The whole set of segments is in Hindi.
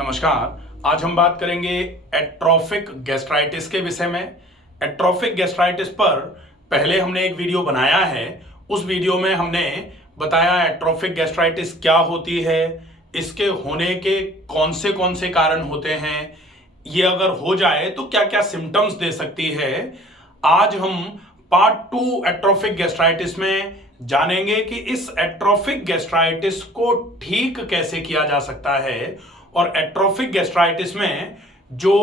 नमस्कार। आज हम बात करेंगे एट्रोफिक गैस्ट्राइटिस के विषय में। एट्रोफिक गैस्ट्राइटिस पर पहले हमने एक वीडियो बनाया है। उस वीडियो में हमने बताया एट्रोफिक गैस्ट्राइटिस क्या होती है, इसके होने के कौन से कारण होते हैं, ये अगर हो जाए तो क्या क्या सिम्टम्स दे सकती है। आज हम पार्ट 2 एट्रोफिक गैस्ट्राइटिस में जानेंगे कि इस एट्रोफिक गैस्ट्राइटिस को ठीक कैसे किया जा सकता है और एट्रोफिक गैस्ट्राइटिस में जो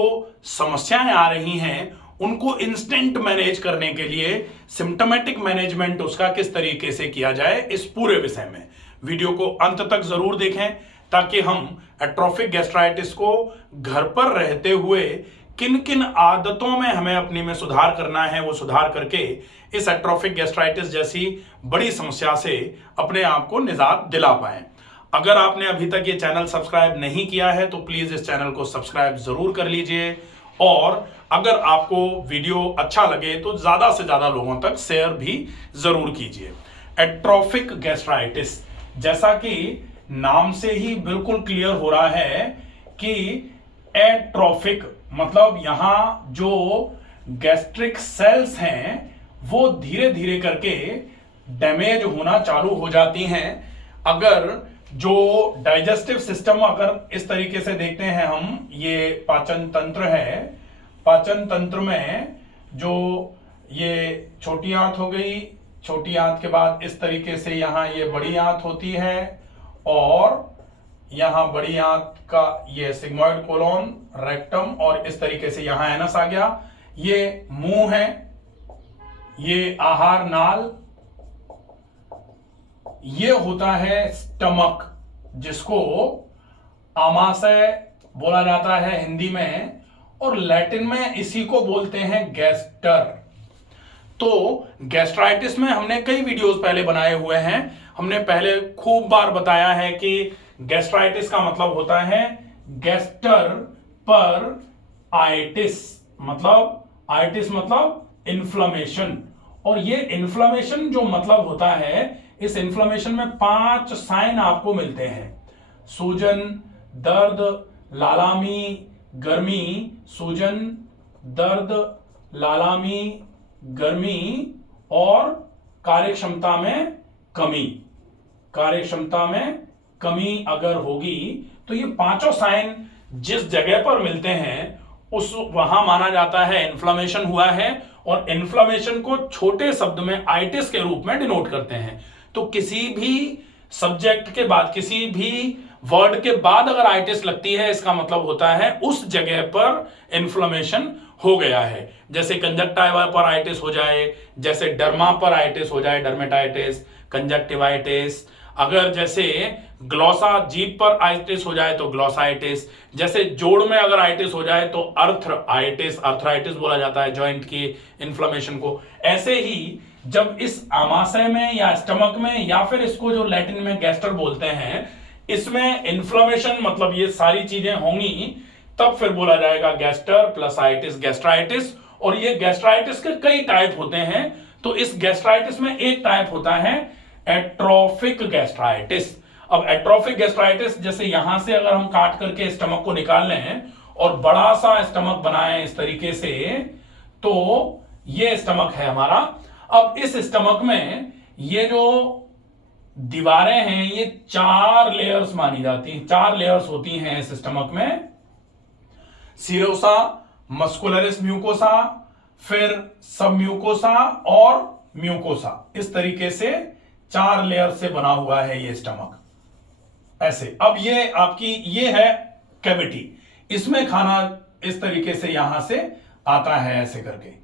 समस्याएं आ रही हैं उनको इंस्टेंट मैनेज करने के लिए सिम्टोमेटिक मैनेजमेंट उसका किस तरीके से किया जाए, इस पूरे विषय में वीडियो को अंत तक जरूर देखें ताकि हम एट्रोफिक गैस्ट्राइटिस को घर पर रहते हुए किन किन आदतों में हमें अपनी में सुधार करना है वो सुधार करके इस एट्रोफिक गैस्ट्राइटिस जैसी बड़ी समस्या से अपने आप को निजात दिला पाएं। अगर आपने अभी तक ये चैनल सब्सक्राइब नहीं किया है तो प्लीज इस चैनल को सब्सक्राइब जरूर कर लीजिए और अगर आपको वीडियो अच्छा लगे तो ज्यादा से ज्यादा लोगों तक शेयर भी जरूर कीजिए। एट्रोफिक गैस्ट्राइटिस, जैसा कि नाम से ही बिल्कुल क्लियर हो रहा है कि एट्रोफिक मतलब यहां जो गैस्ट्रिक सेल्स हैं वो धीरे धीरे करके डैमेज होना चालू हो जाती हैं। अगर जो डाइजेस्टिव सिस्टम अगर इस तरीके से देखते हैं हम, ये पाचन तंत्र है, पाचन तंत्र में जो ये छोटी आंत हो गई, छोटी आंत के बाद इस तरीके से यहां ये बड़ी आंत होती है और यहां बड़ी आंत का ये सिग्मोइड कोलोन, रेक्टम और इस तरीके से यहां एनस आ गया। ये मुंह है, ये आहार नाल, ये होता है स्टमक जिसको आमाशय बोला जाता है हिंदी में और लैटिन में इसी को बोलते हैं गैस्टर। तो गैस्ट्राइटिस में हमने कई वीडियोस पहले बनाए हुए हैं। हमने पहले खूब बार बताया है कि गैस्ट्राइटिस का मतलब होता है गैस्टर पर आइटिस, मतलब इन्फ्लेमेशन। और ये इन्फ्लेमेशन जो मतलब होता है, इस इन्फ्लेमेशन में 5 साइन आपको मिलते हैं: सूजन, दर्द, लालामी, गर्मी, सूजन, दर्द, लालामी, गर्मी और कार्यक्षमता में कमी। कार्यक्षमता में कमी अगर होगी तो ये पांचों साइन जिस जगह पर मिलते हैं उस वहां माना जाता है इन्फ्लेमेशन हुआ है और इन्फ्लेमेशन को छोटे शब्द में आइटिस के रूप में डिनोट करते हैं। तो किसी भी सब्जेक्ट के बाद, किसी भी वर्ड के बाद अगर आइटिस लगती है इसका मतलब होता है उस जगह पर इन्फ्लेमेशन हो गया है। जैसे कंजक्टिवा पर आइटिस हो जाए, जैसे डर्मा पर आइटिस हो जाए, डर्मेटाइटिस, कंजक्टिवाइटिस। अगर जैसे ग्लोसा, जीभ पर आइटिस हो जाए तो ग्लोसाइटिस। जैसे जोड़ में अगर आइटिस हो जाए तो अर्थराइटिस बोला जाता है जॉइंट की इन्फ्लेमेशन को। ऐसे ही जब इस आमाशय में या स्टमक में या फिर इसको जो लैटिन में गैस्टर बोलते हैं, इसमें इन्फ्लेमेशन मतलब ये सारी चीजें होंगी, तब फिर बोला जाएगा गैस्टर प्लस आइटिस, गैस्ट्राइटिस। और ये गैस्ट्राइटिस के कई टाइप होते हैं। तो इस गैस्ट्राइटिस में एक टाइप होता है एट्रोफिक गैस्ट्राइटिस। अब एट्रोफिक गैस्ट्राइटिस जैसे यहां से अगर हम काट करके स्टमक को निकाल लें और बड़ा सा स्टमक बनाएं इस तरीके से, तो ये स्टमक है हमारा। अब इस स्टमक में ये जो दीवारें हैं ये 4 लेयर्स मानी जाती हैं, 4 लेयर्स होती हैं इस स्टमक में: सीरोसा, मस्कुलरिस म्यूकोसा, फिर सब म्यूकोसा और म्यूकोसा। इस तरीके से 4 लेयर से बना हुआ है ये स्टमक ऐसे। अब ये आपकी ये है कैविटी, इसमें खाना इस तरीके से यहां से आता है ऐसे करके,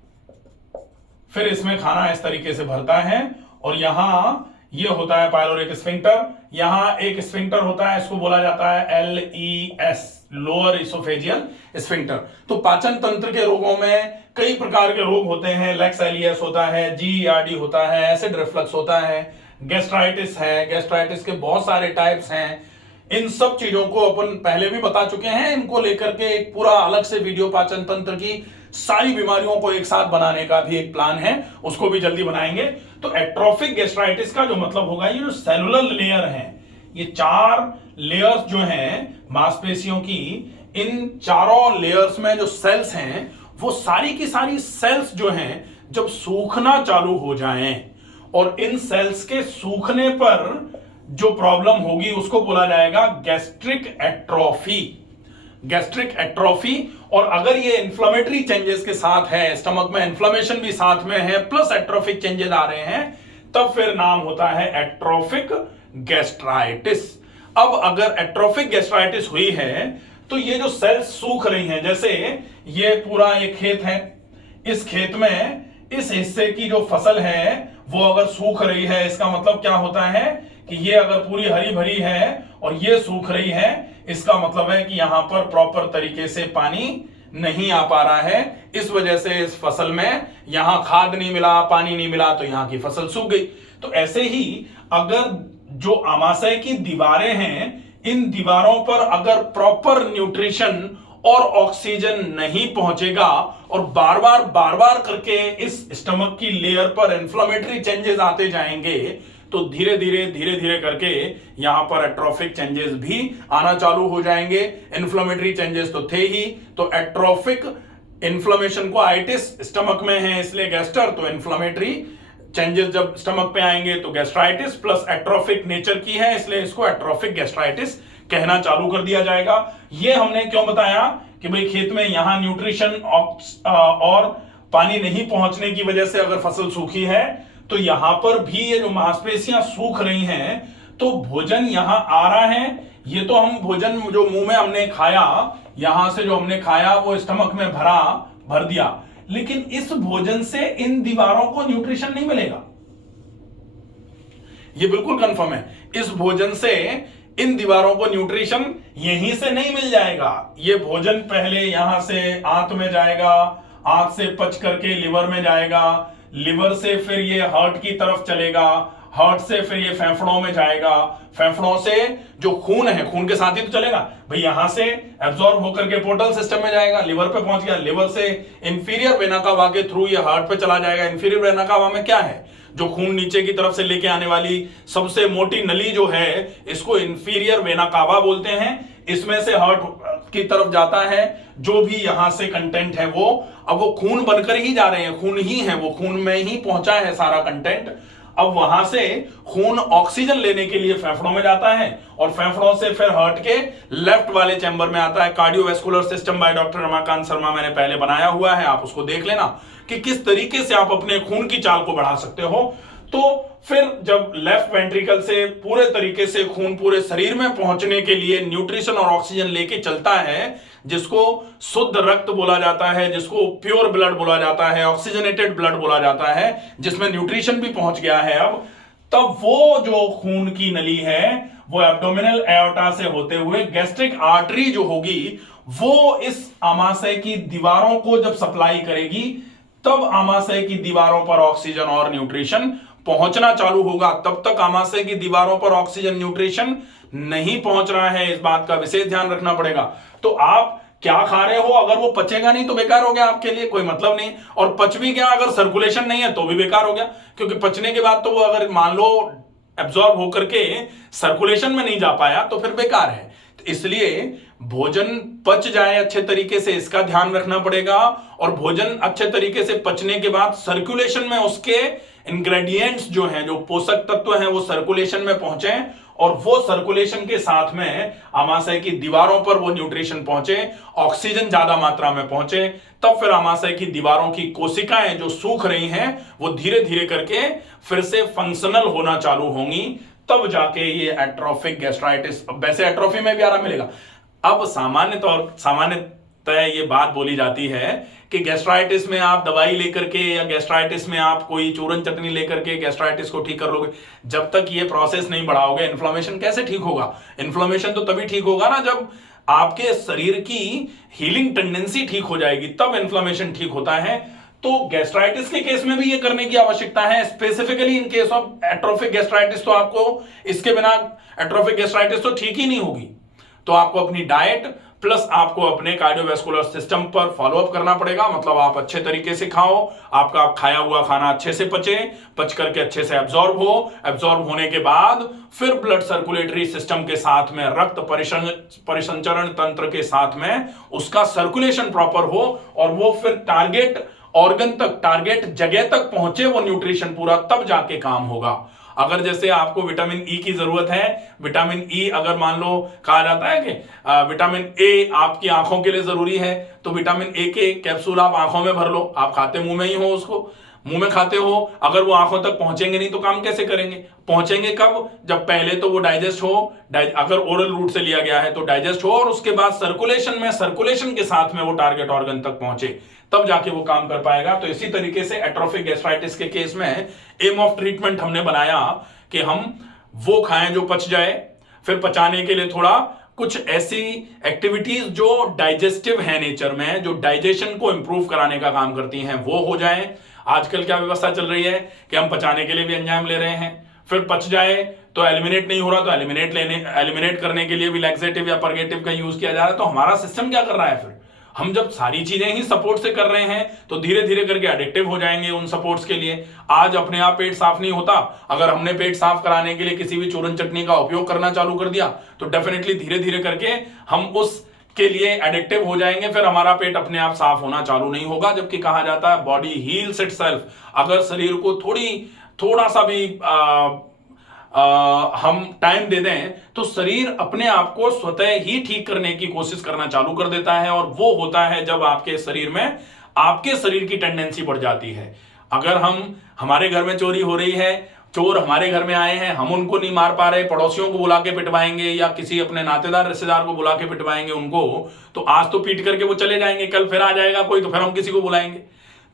फिर इसमें खाना इस तरीके से भरता है और यहां ये होता है पाइलोरिक स्फिंक्टर। यहां एक स्फिंक्टर होता है, इसको बोला जाता है LES, लोअर इसोफेजियल स्फिंक्टर। तो पाचन तंत्र के रोगों में कई प्रकार के रोग होते हैं। लेक्स एलियस होता है, GERD होता है, एसिड रिफ्लक्स होता है, गैस्ट्राइटिस है। गैस्ट्राइटिस के बहुत सारे टाइप्स हैं। इन सब चीजों को अपन पहले भी बता चुके हैं। इनको लेकर के एक पूरा अलग से वीडियो पाचन तंत्र की सारी बीमारियों को एक साथ बनाने का भी एक प्लान है, उसको भी जल्दी बनाएंगे। तो एट्रोफिक गैस्ट्राइटिस का जो मतलब होगा, ये जो सेलुलर लेयर है, ये 4 लेयर्स जो हैं मांसपेशियों की इन चारों लेयर्स में जो सेल्स हैं वो सारी की सारी सेल्स जो हैं जब सूखना चालू हो जाएं और इन सेल्स के सूखने पर जो प्रॉब्लम होगी उसको बोला जाएगा गैस्ट्रिक एट्रोफी। Gastric atrophy. और अगर ये इंफ्लेमेटरी चेंजेस के साथ है, स्टमक में इन्फ्लेमेशन भी साथ में है प्लस एट्रोफिक चेंजेस आ रहे हैं, तब फिर नाम होता है एट्रोफिक गैस्ट्राइटिस। अब अगर एट्रोफिक गैस्ट्राइटिस हुई है तो ये जो सेल्स सूख रही हैं, जैसे ये पूरा एक खेत है, इस खेत में इस हिस्से की जो फसल है वो अगर सूख रही है, इसका मतलब क्या होता है कि ये अगर पूरी हरी भरी है और ये सूख रही है, इसका मतलब है कि यहां पर प्रॉपर तरीके से पानी नहीं आ पा रहा है, इस वजह से इस फसल में यहां खाद नहीं मिला, पानी नहीं मिला, तो यहां की फसल सूख गई। तो ऐसे ही अगर जो आमाशय की दीवारें हैं, इन दीवारों पर अगर प्रॉपर न्यूट्रिशन और ऑक्सीजन नहीं पहुंचेगा और बार बार करके इस स्टमक की लेयर पर इन्फ्लेमेटरी चेंजेस आते जाएंगे, तो धीरे धीरे करके यहां पर एट्रोफिक चेंजेस भी आना चालू हो जाएंगे। इन्फ्लेमेटरी चेंजेस तो थे ही, तो एट्रोफिक इन्फ्लेमेशन को आइटिस स्टमक में है इसलिए गैस्टर, तो इन्फ्लेमेटरी चेंजेस जब स्टमक पे आएंगे तो गैस्ट्राइटिस प्लस एट्रोफिक नेचर की है इसलिए इसको एट्रोफिक गैस्ट्राइटिस कहना चालू कर दिया जाएगा। ये हमने क्यों बताया कि भाई खेत में यहां न्यूट्रिशन और पानी नहीं पहुंचने की वजह से अगर फसल सूखी है तो यहां पर भी ये जो मांसपेशियां सूख रही हैं, तो भोजन यहां आ रहा है, ये तो हम भोजन जो मुंह में हमने खाया, यहां से जो हमने खाया वो स्टमक में भर दिया, लेकिन इस भोजन से इन दीवारों को न्यूट्रिशन नहीं मिलेगा। ये बिल्कुल कंफर्म है, इस भोजन से इन दीवारों को न्यूट्रिशन यहीं से नहीं मिल जाएगा। ये भोजन पहले यहां से आंत में जाएगा, आंत से पच करके लिवर में जाएगा, लिवर से फिर ये हार्ट की तरफ चलेगा, हार्ट से फिर ये फेफड़ों में जाएगा, फेफड़ों से जो खून है, खून के साथ ही तो चलेगा भाई, यहां से एब्जॉर्ब होकर के पोर्टल सिस्टम में जाएगा, लिवर पे पहुंच गया, लिवर से इंफीरियर वेना कावा के थ्रू ये हार्ट पे चला जाएगा। इंफीरियर वेना कावा में क्या है, जो खून नीचे की तरफ से लेके आने वाली सबसे मोटी नली जो है, इसको इंफीरियर वेना कावा बोलते हैं। इसमें से हार्ट की तरफ जाता है जो भी यहां से कंटेंट है वो, अब वो खून बनकर ही जा रहे हैं, खून ही है, वो खून में ही पहुंचा है सारा कंटेंट। अब वहां से खून ऑक्सीजन लेने के लिए फेफड़ों में जाता है और फेफड़ों से फिर हार्ट के लेफ्ट वाले चैम्बर में आता है। Cardiovascular system by doctor Ramakant Sharma मैंने पहले बनाया हुआ है, आप उसको देख लेना कि किस तरीके से आप अपने खून की चाल को बढ़ा सकते हो। तो फिर जब लेफ्ट वेंट्रिकल से पूरे तरीके से खून पूरे शरीर में पहुंचने के लिए न्यूट्रिशन और ऑक्सीजन लेके चलता है, जिसको शुद्ध रक्त बोला जाता है, जिसको प्योर ब्लड बोला जाता है, ऑक्सीजनेटेड ब्लड बोला जाता है, जिसमें न्यूट्रिशन भी पहुंच गया है अब, तब वो जो खून की नली है वो एब्डोमिनल एओर्टा से होते हुए गैस्ट्रिक आर्टरी जो होगी वो इस आमाशय की दीवारों को जब सप्लाई करेगी, तब आमाशय की दीवारों पर ऑक्सीजन और न्यूट्रिशन पहुंचना चालू होगा। तब तक आमाशय की दीवारों पर ऑक्सीजन न्यूट्रिशन नहीं पहुंच रहा है, इस बात का विशेष ध्यान रखना पड़ेगा। तो आप क्या खा रहे हो, अगर वो पचेगा नहीं तो बेकार हो गया, आपके लिए कोई मतलब नहीं, और पच भी गया अगर सर्कुलेशन नहीं है तो भी बेकार हो गया, क्योंकि पचने के बाद तो वो अगर मान लो एब्जॉर्ब होकर के सर्कुलेशन में नहीं जा पाया तो फिर बेकार है। तो इसलिए भोजन पच जाए अच्छे तरीके से, इसका ध्यान रखना पड़ेगा, और भोजन अच्छे तरीके से पचने के बाद सर्कुलेशन में उसके इंग्रेडिएंट्स जो हैं, जो पोषक तत्व हैं, वो सर्कुलेशन में पहुंचे और वो सर्कुलेशन के साथ में आमाशय की दीवारों पर वो न्यूट्रिशन पहुंचे, ऑक्सीजन ज्यादा मात्रा में पहुंचे, तब फिर आमाशय की दीवारों की कोशिकाएं जो सूख रही हैं वो धीरे धीरे करके फिर से फंक्शनल होना चालू होंगी, तब जाके ये एट्रोफिक गैस्ट्राइटिस, वैसे एट्रोफी में भी आराम मिलेगा। अब सामान्यतः ये बात बोली जाती है कि गैस्ट्राइटिस में आप दवाई लेकर के या गैस्ट्राइटिस में आप कोई चूरन चटनी लेकर के गैस्ट्राइटिस को ठीक कर लोगे, जब तक ये प्रोसेस नहीं बढ़ाओगे इन्फ्लेमेशन कैसे ठीक होगा। इन्फ्लेमेशन तो तभी ठीक होगा ना जब आपके शरीर की हीलिंग टेंडेंसी ठीक हो जाएगी, तब इन्फ्लेमेशन ठीक होता है। तो गैस्ट्राइटिस के केस में भी ये करने की आवश्यकता है, specifically in case of atrophic gastritis. तो आपको इसके बिना एट्रोफिक गैस्ट्राइटिस तो ठीक ही नहीं होगी। तो आपको अपनी डाइट प्लस आपको अपने कार्डियोवैस्कुलर सिस्टम पर फॉलो अप करना पड़ेगा। मतलब आप अच्छे तरीके से खाओ, आपका खाया हुआ खाना अच्छे से पचे, पच करके अच्छे से एब्जॉर्ब हो, एब्जॉर्ब होने के बाद फिर ब्लड सर्कुलेटरी सिस्टम के साथ में, रक्त परिसंचरण तंत्र के साथ में उसका सर्कुलेशन प्रॉपर हो और वो फिर टारगेट ऑर्गन तक, टारगेट जगह तक पहुंचे वो न्यूट्रिशन पूरा, तब जाके काम होगा। अगर जैसे आपको विटामिन ई की जरूरत है, विटामिन ई अगर मान लो कहा जाता है कि विटामिन ए आपकी आंखों के लिए जरूरी है, तो विटामिन ए के कैप्सूल आप आंखों में भर लो। आप खाते मुंह में ही हो, उसको मुंह में खाते हो, अगर वो आंखों तक पहुंचेंगे नहीं तो काम कैसे करेंगे? पहुंचेंगे कब? जब पहले तो वो डाइजेस्ट हो, अगर ओरल रूट से लिया गया है तो डाइजेस्ट हो, और उसके बाद सर्कुलेशन में, सर्कुलेशन के साथ में वो टारगेट ऑर्गन तक पहुंचे, तब जाके वो काम कर पाएगा। तो इसी तरीके से एट्रोफिक गैस्ट्राइटिस के केस में एम ऑफ ट्रीटमेंट हमने बनाया कि हम वो खाएं जो पच जाए, फिर पचाने के लिए थोड़ा कुछ ऐसी एक्टिविटीज जो डाइजेस्टिव है नेचर में, जो डाइजेशन को इंप्रूव कराने का काम करती हैं, वो हो जाए। आजकल क्या व्यवस्था चल रही है कि हम पचाने के लिए भी एंजाइम ले रहे हैं, फिर पच जाए तो एलिमिनेट नहीं हो रहा, तो एलिमिनेट करने के लिए भी लैक्सेटिव या परगेटिव का यूज किया जा रहा है। तो हमारा सिस्टम क्या कर रहा है? फिर हम जब सारी चीजें ही सपोर्ट से कर रहे हैं तो धीरे धीरे करके एडिक्टिव हो जाएंगे उन सपोर्ट्स के लिए। आज अपने आप पेट साफ नहीं होता, अगर हमने पेट साफ कराने के लिए किसी भी चूरन चटनी का उपयोग करना चालू कर दिया तो डेफिनेटली धीरे धीरे करके हम उस के लिए एडिक्टिव हो जाएंगे, फिर हमारा पेट अपने आप साफ होना चालू नहीं होगा। जबकि कहा जाता है बॉडी हील्स इटसेल्फ। अगर शरीर को थोड़ा सा भी हम टाइम दे दें तो शरीर अपने आप को स्वतः ही ठीक करने की कोशिश करना चालू कर देता है, और वो होता है जब आपके शरीर में, आपके शरीर की टेंडेंसी बढ़ जाती है। अगर हमारे घर में चोरी हो रही है, चोर हमारे घर में आए हैं, हम उनको नहीं मार पा रहे, पड़ोसियों को बुला के पिटवाएंगे या किसी अपने नातेदार रिश्तेदार को बुला के पिटवाएंगे उनको, तो आज तो पीट करके वो चले जाएंगे, कल फिर आ जाएगा कोई, तो फिर हम किसी को बुलाएंगे।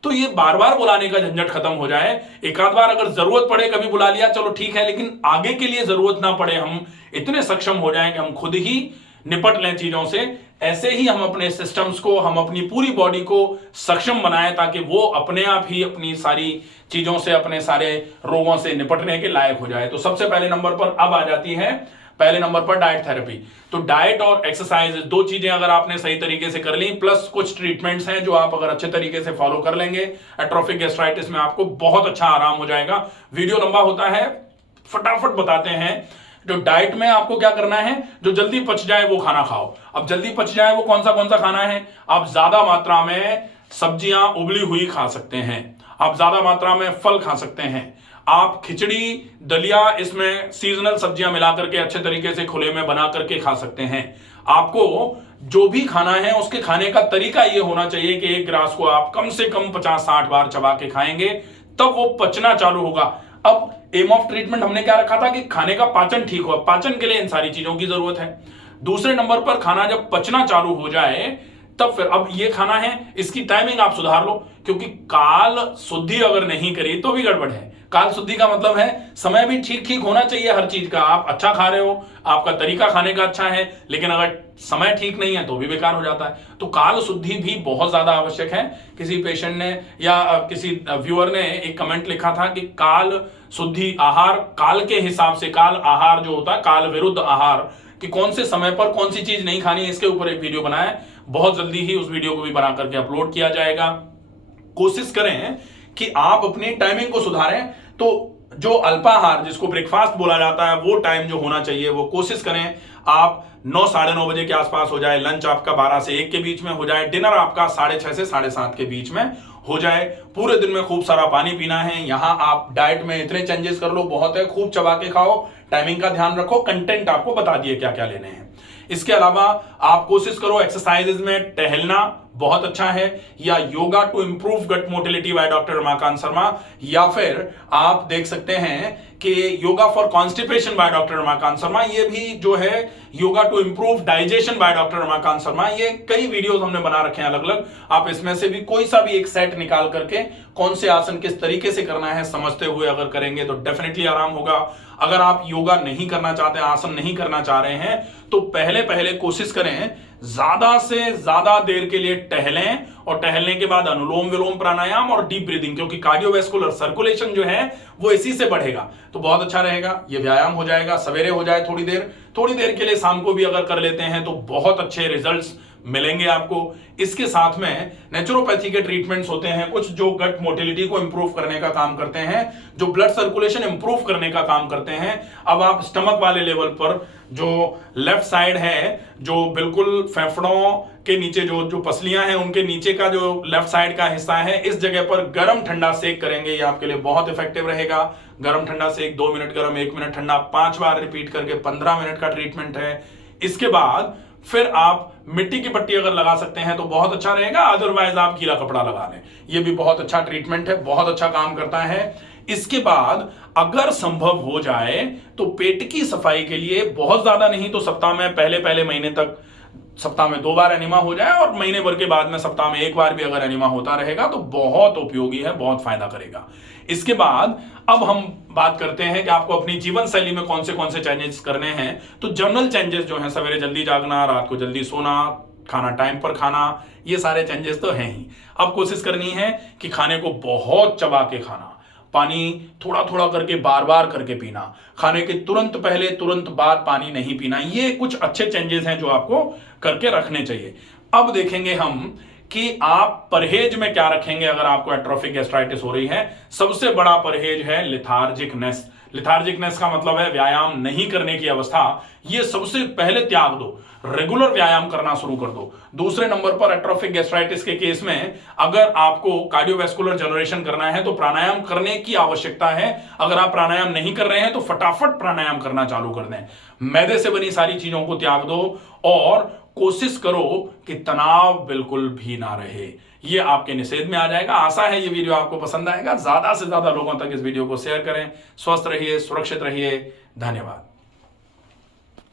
तो ये बार बार बुलाने का झंझट खत्म हो जाए। एक आध बार अगर जरूरत पड़े कभी बुला लिया, चलो ठीक है, लेकिन आगे के लिए जरूरत ना पड़े, हम इतने सक्षम हो जाएं कि हम खुद ही निपट लें चीजों से। ऐसे ही हम अपने सिस्टम्स को, हम अपनी पूरी बॉडी को सक्षम बनाएं ताकि वो अपने आप ही अपनी सारी चीजों से, अपने सारे रोगों से निपटने के लायक हो जाए। तो सबसे पहले नंबर पर अब आ जाती है, पहले नंबर पर डाइट थेरेपी। तो डाइट और एक्सरसाइज, दो चीजें अगर आपने सही तरीके से कर ली, प्लस कुछ ट्रीटमेंट्स हैं जो आप अगर अच्छे तरीके से फॉलो कर लेंगे, एट्रोफिक गैस्ट्राइटिस में आपको बहुत अच्छा आराम हो जाएगा। वीडियो लंबा होता है, फटाफट बताते हैं। जो डाइट में आपको क्या करना है, जो जल्दी पच जाए वो खाना खाओ। अब जल्दी पच जाए वो कौन सा खाना है? आप ज्यादा मात्रा में सब्जियां उबली हुई खा सकते हैं, आप ज्यादा मात्रा में फल खा सकते हैं, आप खिचड़ी, दलिया, इसमें सीजनल सब्जियां मिला करके अच्छे तरीके से खुले में बना करके खा सकते हैं। आपको जो भी खाना है उसके खाने का तरीका यह होना चाहिए कि एक ग्रास को आप कम से कम 50-60 बार चबा के खाएंगे, तब वो पचना चालू होगा। अब एम ऑफ ट्रीटमेंट हमने क्या रखा था कि खाने का पाचन ठीक हो, पाचन के लिए इन सारी चीजों की जरूरत है। दूसरे नंबर पर खाना जब पचना चालू हो जाए तब फिर, अब ये खाना है, इसकी टाइमिंग आप सुधार लो, क्योंकि काल शुद्धि अगर नहीं करी तो भी गड़बड़ है। काल शुद्धि का मतलब है समय भी ठीक ठीक होना चाहिए हर चीज का। आप अच्छा खा रहे हो, आपका तरीका खाने का अच्छा है, लेकिन अगर समय ठीक नहीं है तो भी बेकार हो जाता है। तो काल शुद्धि भी बहुत ज्यादा आवश्यक है। किसी पेशेंट ने या किसी व्यूअर ने एक कमेंट लिखा था कि काल शुद्धि आहार, काल के हिसाब से, काल आहार जो होता है, काल विरुद्ध आहार, कि कौन से समय पर कौन सी चीज नहीं खानी है, इसके ऊपर एक वीडियो बनाया है। बहुत जल्दी ही उस वीडियो को भी बना करके अपलोड किया जाएगा। कोशिश करें कि आप अपनी टाइमिंग को सुधारें। तो जो अल्पाहार, जिसको ब्रेकफास्ट बोला जाता है, वो टाइम जो होना चाहिए वो कोशिश करें आप 9-9:30 बजे के आसपास हो जाए, लंच आपका 12 से 1 के बीच में हो जाए, डिनर आपका 6:30 से 7:30 के बीच में हो जाए। पूरे दिन में खूब सारा पानी पीना है। यहां आप डाइट में इतने चेंजेस कर लो, बहुत है, खूब चबा के खाओ, टाइमिंग का ध्यान रखो, कंटेंट आपको बता दिए क्या क्या लेने हैं। इसके अलावा आप कोशिश करो एक्सरसाइजेज में टहलना बहुत अच्छा है, या yoga to improve gut motility by doctor Ramakant Sharma, या फिर आप देख सकते हैं कि yoga for constipation by doctor Ramakant Sharma, ये भी जो है yoga to improve digestion by doctor Ramakant Sharma. ये कई वीडियोस हमने बना रखे हैं अलग अलग, आप इसमें से भी कोई सा भी एक सेट निकाल करके कौन से आसन किस तरीके से करना है समझते हुए अगर करेंगे तो डेफिनेटली आराम होगा। अगर आप योगा नहीं करना चाहते, आसन नहीं करना चाह रहे हैं, तो पहले पहले कोशिश करें ज्यादा से ज्यादा देर के लिए टहलें, और टहलने के बाद अनुलोम विलोम प्राणायाम और डीप ब्रीदिंग, क्योंकि कार्डियोवैस्कुलर सर्कुलेशन जो है वो इसी से बढ़ेगा। तो बहुत अच्छा रहेगा, ये व्यायाम हो जाएगा, सवेरे हो जाए थोड़ी देर, थोड़ी देर के लिए शाम को भी अगर कर लेते हैं तो बहुत अच्छे रिजल्ट्स मिलेंगे आपको। इसके साथ में नेचुरोपैथी के ट्रीटमेंट्स होते हैं कुछ जो गट मोटिलिटी को इंप्रूव करने का काम करते हैं, जो ब्लड सर्कुलेशन इंप्रूव करने का काम करते हैं। अब आप स्टमक वाले लेवल पर जो लेफ्ट साइड है, जो बिल्कुल फेफड़ों के नीचे जो पसलियां हैं उनके नीचे का जो लेफ्ट साइड का हिस्सा है, इस जगह पर गर्म ठंडा सेक करेंगे। ये आपके लिए बहुत इफेक्टिव रहेगा। गर्म ठंडा सेक 2 मिनट गर्म 1 मिनट ठंडा 5 बार रिपीट करके 15 मिनट का ट्रीटमेंट है। इसके बाद फिर आप मिट्टी की पट्टी अगर लगा सकते हैं तो बहुत अच्छा रहेगा, अदरवाइज आप गीला कपड़ा लगा लें। ये भी बहुत अच्छा ट्रीटमेंट है, बहुत अच्छा काम करता है। इसके बाद अगर संभव हो जाए तो पेट की सफाई के लिए बहुत ज्यादा नहीं तो सप्ताह में पहले महीने तक सप्ताह में 2 बार एनिमा हो जाए, और महीने भर के बाद में सप्ताह में 1 बार भी अगर एनिमा होता रहेगा तो बहुत उपयोगी है, बहुत फायदा करेगा। इसके बाद अब हम बात करते हैं कि आपको अपनी जीवन शैली में कौन से चेंजेस करने हैं। तो जनरल चेंजेस जो हैं, सवेरे जल्दी जागना, रात को जल्दी सोना, खाना टाइम पर खाना, ये सारे चेंजेस तो हैं ही। अब कोशिश करनी है कि खाने को बहुत चबा के खाना, पानी थोड़ा थोड़ा करके बार बार करके पीना, खाने के तुरंत पहले तुरंत बाद पानी नहीं पीना। ये कुछ अच्छे चेंजेस हैं जो आपको करके रखने चाहिए। अब देखेंगे हम कि आप परहेज में क्या रखेंगे अगर आपको एट्रोफिक गैस्ट्राइटिस हो रही है। सबसे बड़ा परहेज है लिथार्जिकनेस। लिथार्जिकनेस का मतलब है व्यायाम नहीं करने की अवस्था। ये सबसे पहले त्याग दो, रेगुलर व्यायाम करना शुरू कर दो। दूसरे नंबर पर एट्रोफिक गैस्ट्राइटिस के केस में अगर आपको कार्डियोवैस्कुलर जनरेशन करना है तो प्राणायाम करने की आवश्यकता है। अगर आप प्राणायाम नहीं कर रहे हैं तो फटाफट प्राणायाम करना चालू कर दें। मैदे से बनी सारी चीजों को त्याग दो और कोशिश करो कि तनाव बिल्कुल भी ना रहे। ये आपके निषेध में आ जाएगा। आशा है ये वीडियो आपको पसंद आएगा। ज्यादा से ज्यादा लोगों तक इस वीडियो को शेयर करें। स्वस्थ रहिए, सुरक्षित रहिए। धन्यवाद।